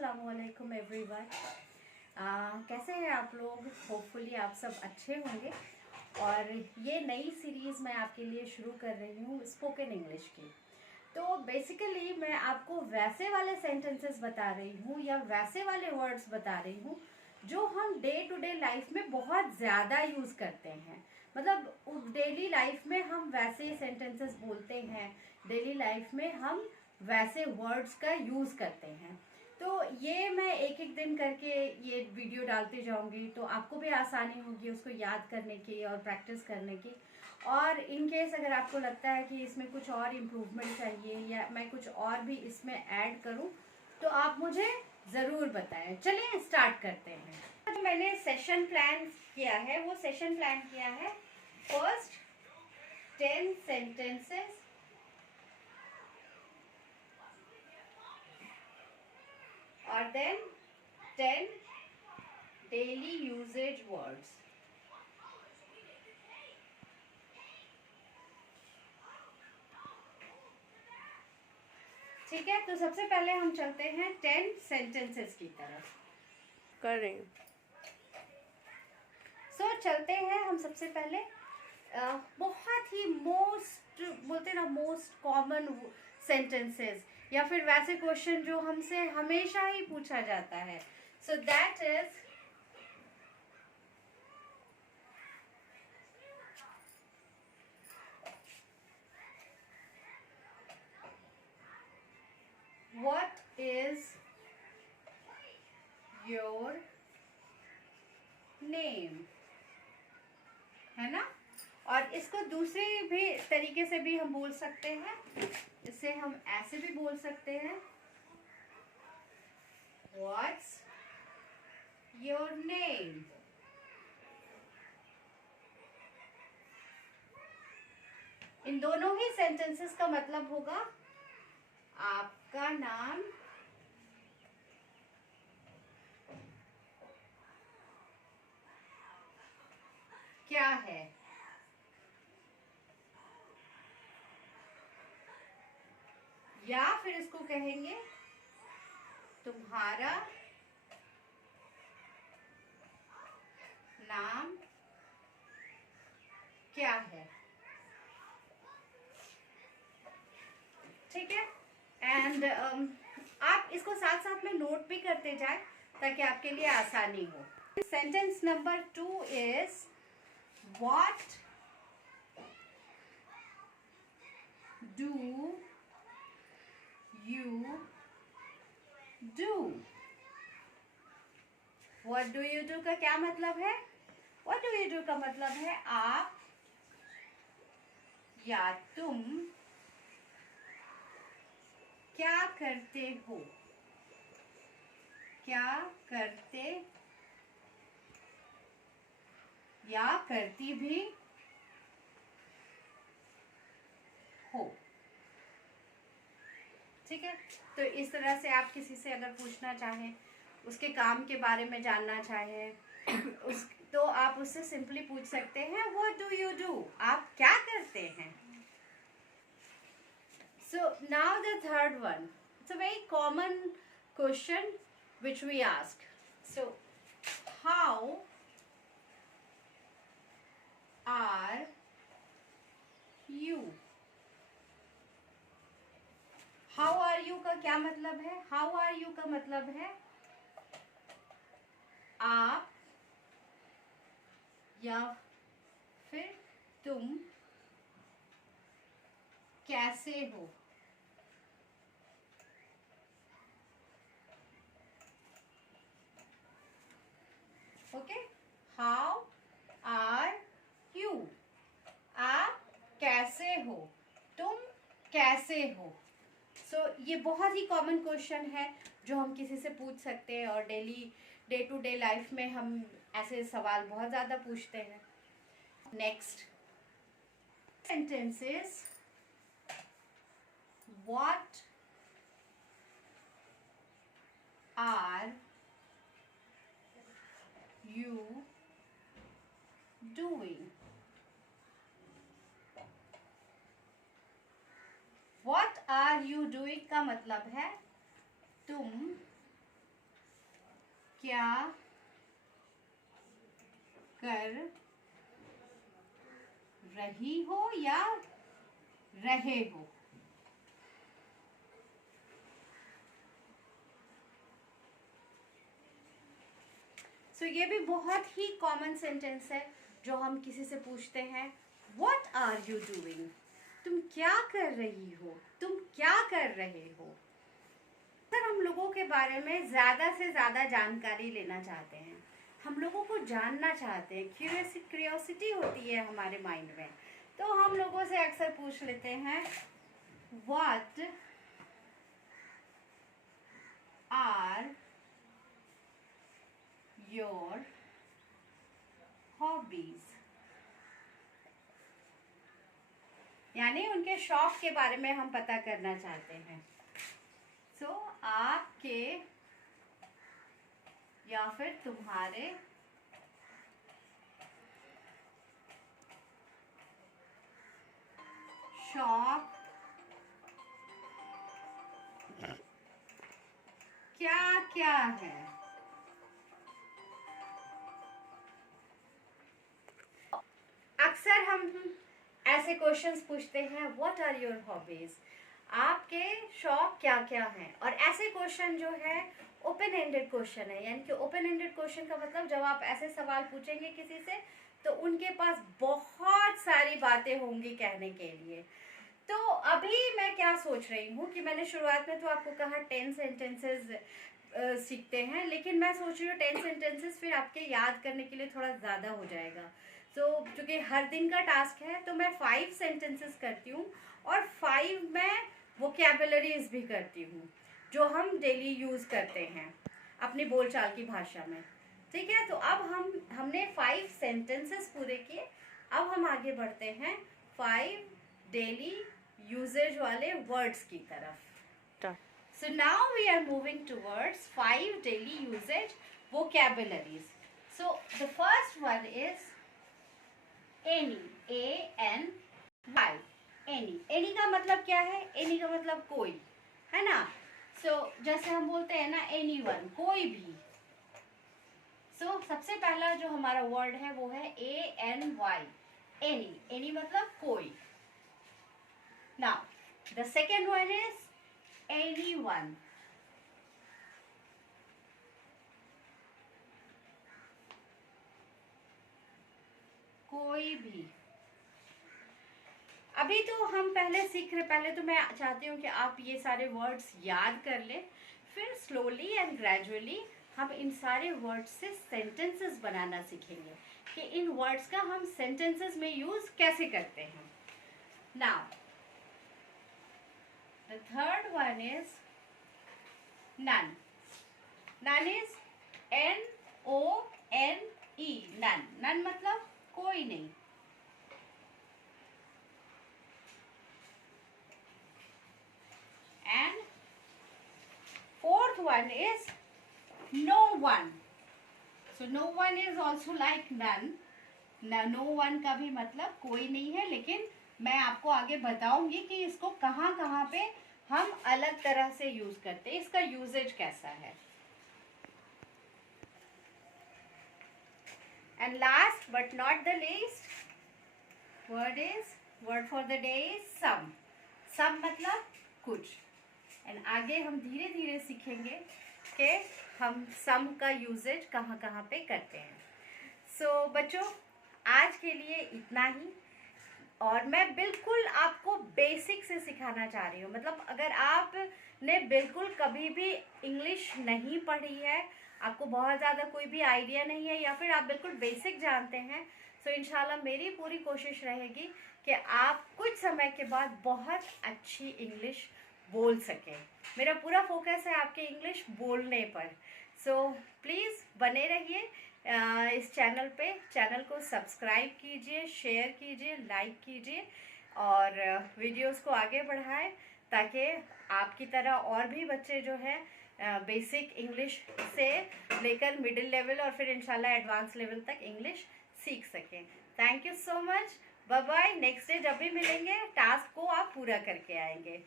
अस्सलाम वालेकुम एवरीवन। कैसे हैं आप लोग? होपफुली आप सब अच्छे होंगे। और ये नई सीरीज़ मैं आपके लिए शुरू कर रही हूँ स्पोकन इंग्लिश की। तो बेसिकली मैं आपको वैसे वाले सेंटेंसेस बता रही हूँ या वैसे वाले वर्ड्स बता रही हूँ जो हम डे टू डे लाइफ में बहुत ज़्यादा यूज़ करते हैं। मतलब डेली लाइफ में हम वैसे सेंटेंसेस बोलते हैं, डेली लाइफ में हम वैसे वर्ड्स का यूज़ करते हैं। तो ये मैं एक एक दिन करके ये वीडियो डालते जाऊंगी, तो आपको भी आसानी होगी उसको याद करने की और प्रैक्टिस करने की। और इन केस अगर आपको लगता है कि इसमें कुछ और इम्प्रूवमेंट चाहिए या मैं कुछ और भी इसमें ऐड करूं, तो आप मुझे ज़रूर बताएं। चलिए स्टार्ट करते हैं। जो मैंने सेशन प्लान किया है वो सेशन प्लान किया है फर्स्ट 10 सेंटेंसेस और देन 10 डेली यूजेज वर्ड्स। ठीक है, तो सबसे पहले हम चलते हैं 10 सेंटेंसेस की तरफ। करें। चलते हैं हम सबसे पहले बहुत ही मोस्ट बोलते ना मोस्ट कॉमन सेंटेंसेस या फिर वैसे क्वेश्चन जो हमसे हमेशा ही पूछा जाता है। So that is what is your name, है ना। और इसको दूसरे भी तरीके से भी हम बोल सकते हैं। इसे हम ऐसे भी बोल सकते हैं, व्हाट्स योर नेम। इन दोनों ही सेंटेंसेस का मतलब होगा आपका नाम क्या है। या फिर इसको कहेंगे तुम्हारा नाम क्या है। ठीक है, एंड आप इसको साथ साथ में नोट भी करते जाए ताकि आपके लिए आसानी हो। Sentence number 2 is what do you do. What do you do का क्या मतलब है? व्हाट डू यू डू का मतलब है आप या तुम क्या करते हो, क्या करते या करती भी हो। ठीक है, तो इस तरह से आप किसी से अगर पूछना चाहें, उसके काम के बारे में जानना चाहें तो आप उससे सिंपली पूछ सकते हैं व्हाट डू यू डू, आप क्या करते हैं। So now the third one, it's a very common question which we ask. So how are you? How are you का क्या मतलब है? How are you का मतलब है आप या फिर तुम कैसे हो। ओके, हाउ आर यू, आप कैसे हो, तुम कैसे हो। सो ये बहुत ही कॉमन क्वेश्चन है जो हम किसी से पूछ सकते हैं और डे टू डे लाइफ में हम ऐसे सवाल बहुत ज़्यादा पूछते हैं। Next sentences, what are you doing? What are you doing का मतलब है तुम क्या कर रही हो या रहे हो। सो ये भी बहुत ही कॉमन सेंटेंस है जो हम किसी से पूछते हैं, व्हाट आर यू डूइंग, तुम क्या कर रही हो, तुम क्या कर रहे हो। सर हम लोगों के बारे में ज़्यादा से ज़्यादा जानकारी लेना चाहते हैं, हम लोगों को जानना चाहते हैं, क्यूरियोसिटी होती है हमारे माइंड में, तो हम लोगों से अक्सर पूछ लेते हैं व्हाट आर योर हॉबीज, यानी उनके शौक के बारे में हम पता करना चाहते हैं। सो आपके या फिर तुम्हारे शौक क्या क्या है। अक्सर हम ऐसे क्वेश्चंस पूछते हैं, व्हाट आर योर हॉबीज, आपके शौक क्या क्या हैं। और ऐसे क्वेश्चन जो है ओपन एंडेड क्वेश्चन है, यानी कि ओपन एंडेड क्वेश्चन का मतलब जब आप ऐसे सवाल पूछेंगे किसी से तो उनके पास बहुत सारी बातें होंगी कहने के लिए। तो अभी मैं क्या सोच रही हूँ कि मैंने शुरुआत में तो आपको कहा 10 सेंटेंसेस सीखते हैं, लेकिन मैं सोच रही हूँ 10 सेंटेंसेस फिर आपके याद करने के लिए थोड़ा ज़्यादा हो जाएगा। तो चूँकि हर दिन का टास्क है तो मैं 5 सेंटेंसेस करती हूँ और 5 मैं वोकैबुलरीज भी करती हूँ जो हम डेली यूज़ करते हैं अपनी बोलचाल की भाषा में। ठीक है, तो अब हमने 5 सेंटेंसेस पूरे किए, अब हम आगे बढ़ते हैं 5 डेली यूजेज वाले वर्ड्स की तरफ। So now we are moving towards 5 daily usage vocabularies. So the first one is any, A-N-Y, any. any का मतलब क्या है, any का मतलब कोई, है ना। so जैसे हम बोलते हैं ना anyone, कोई भी। so सबसे पहला जो हमारा वर्ड है वो है A-N-Y, any. any मतलब कोई। now the second one is anyone, कोई भी। अभी तो हम पहले सीख रहे, पहले तो मैं चाहती हूँ कि आप ये सारे वर्ड्स याद कर लें, फिर स्लोली एंड ग्रेजुअली हम इन सारे वर्ड्स से सेंटेंसेस बनाना सीखेंगे कि इन वर्ड्स का हम सेंटेंसेस में यूज कैसे करते हैं। Now the third one is none. None is N-O-N-E, none. None मतलब कोई नहीं। And fourth one is no one. So no one is also like none. No one का भी मतलब कोई नहीं है, लेकिन मैं आपको आगे बताऊंगी कि इसको कहाँ कहाँ पे हम अलग तरह से यूज करते हैं, इसका यूजेज कैसा है। And last but not the least word for the day is some. some मतलब कुछ। एंड आगे हम धीरे धीरे सीखेंगे कि हम सम का यूजेज कहाँ कहाँ पे करते हैं। सो बच्चों आज के लिए इतना ही, और मैं बिल्कुल आपको बेसिक से सिखाना चाह रही हूँ। मतलब अगर आपने बिल्कुल कभी भी इंग्लिश नहीं पढ़ी है, आपको बहुत ज़्यादा कोई भी आइडिया नहीं है, या फिर आप बिल्कुल बेसिक जानते हैं, तो इंशाल्लाह मेरी पूरी कोशिश रहेगी कि आप कुछ समय के बाद बहुत अच्छी इंग्लिश बोल सकें। मेरा पूरा फोकस है आपके इंग्लिश बोलने पर। सो प्लीज़ बने रहिए इस चैनल पे। चैनल को सब्सक्राइब कीजिए, शेयर कीजिए, लाइक कीजिए और वीडियोस को आगे बढ़ाएं ताकि आपकी तरह और भी बच्चे जो है बेसिक इंग्लिश से लेकर मिडिल लेवल और फिर इंशाल्लाह एडवांस लेवल तक इंग्लिश सीख सकें। Thank you so much, bye bye. Next day जब भी मिलेंगे टास्क को आप पूरा करके आएंगे।